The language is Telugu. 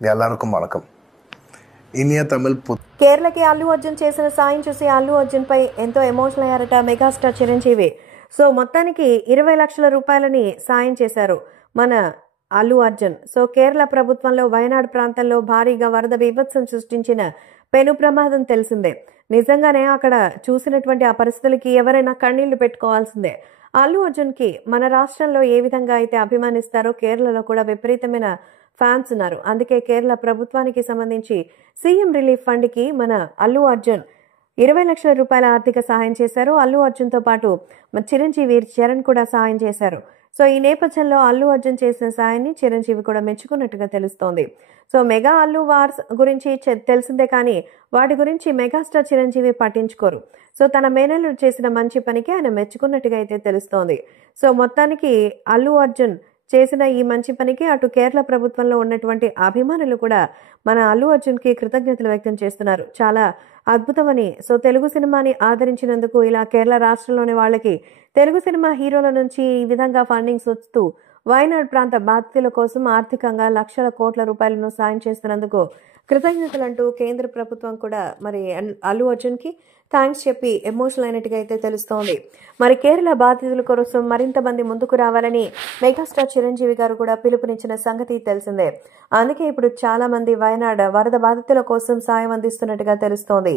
எல்லாருக்கும் வணக்கம். ఇనియా తమిళ్ కేరళకి అల్లు అర్జున్ చేసిన సాయం చూసి అల్లు అర్జున్ పై ఎంతో ఎమోషనల్ అయ్యారట మెగాస్టార్ చిరంజీవి. సో మొత్తానికి 20 లక్షల రూపాయలని సాయం చేశారు మన అల్లు అర్జున్. సో కేరళ ప్రభుత్వంలో వయనాడ్ ప్రాంతంలో భారీగా వరద బీభత్సం సృష్టించిన పెను ప్రమాదం తెలిసిందే. నిజంగానే అక్కడ చూసినటువంటి ఆ పరిస్థితులకి ఎవరైనా కన్నీళ్లు పెట్టుకోవాల్సిందే. అల్లు అర్జున్కి మన రాష్ట్రంలో ఏ విధంగా అయితే అభిమానిస్తారో కేరళలో కూడా విపరీతమైన ఫ్యాన్స్ ఉన్నారు. అందుకే కేరళ ప్రభుత్వానికి సంబంధించి సీఎం రిలీఫ్ ఫండ్కి మన అల్లు అర్జున్ 20 లక్షల రూపాయల ఆర్థిక సహాయం చేశారు. అల్లు అర్జున్తో పాటు మన చిరంజీవి చరణ్ కూడా సహాయం చేశారు. సో ఈ నేపథ్యంలో అల్లు అర్జున్ చేసిన సాయాన్ని చిరంజీవి కూడా మెచ్చుకున్నట్టుగా తెలుస్తోంది. సో మెగా అల్లు వార్స్ గురించి తెలిసిందే కానీ వాటి గురించి మెగాస్టార్ చిరంజీవి పట్టించుకోరు. సో తన మేనల్లుడు చేసిన మంచి పనికి ఆయన మెచ్చుకున్నట్టుగా అయితే తెలుస్తోంది. సో మొత్తానికి అల్లు అర్జున్ చేసిన ఈ మంచి పనికి అటు కేరళ ప్రభుత్వంలో ఉన్నటువంటి అభిమానులు కూడా మన అల్లు అర్జున్కి కృతజ్ఞతలు వ్యక్తం చేస్తున్నారు. చాలా అద్భుతమని. సో తెలుగు సినిమాని ఆదరించినందుకు ఇలా కేరళ రాష్ట్రంలోని వాళ్ళకి తెలుగు సినిమా హీరోల నుంచి ఈ విధంగా ఫండింగ్స్ వస్తూ వయనాడ్ ప్రాంత బాధితుల కోసం ఆర్థికంగా లక్షల కోట్ల రూపాయలను సాయం చేస్తున్నందుకు కృతజ్ఞతలంటూ కేంద్ర ప్రభుత్వం కూడా మరి అల్లు అర్జున్కి థ్యాంక్స్ చెప్పి ఎమోషనల్ అయినట్టుగా అయితే తెలుస్తోంది. మరి కేరళ బాధితుల కోసం మరింత మంది ముందుకు రావాలని మెగాస్టార్ చిరంజీవి గారు కూడా పిలుపునిచ్చిన సంగతి తెలిసిందే. అందుకే ఇప్పుడు చాలా మంది వయనాడ్ వరద బాధితుల కోసం సాయం అందిస్తున్నట్టుగా తెలుస్తోంది.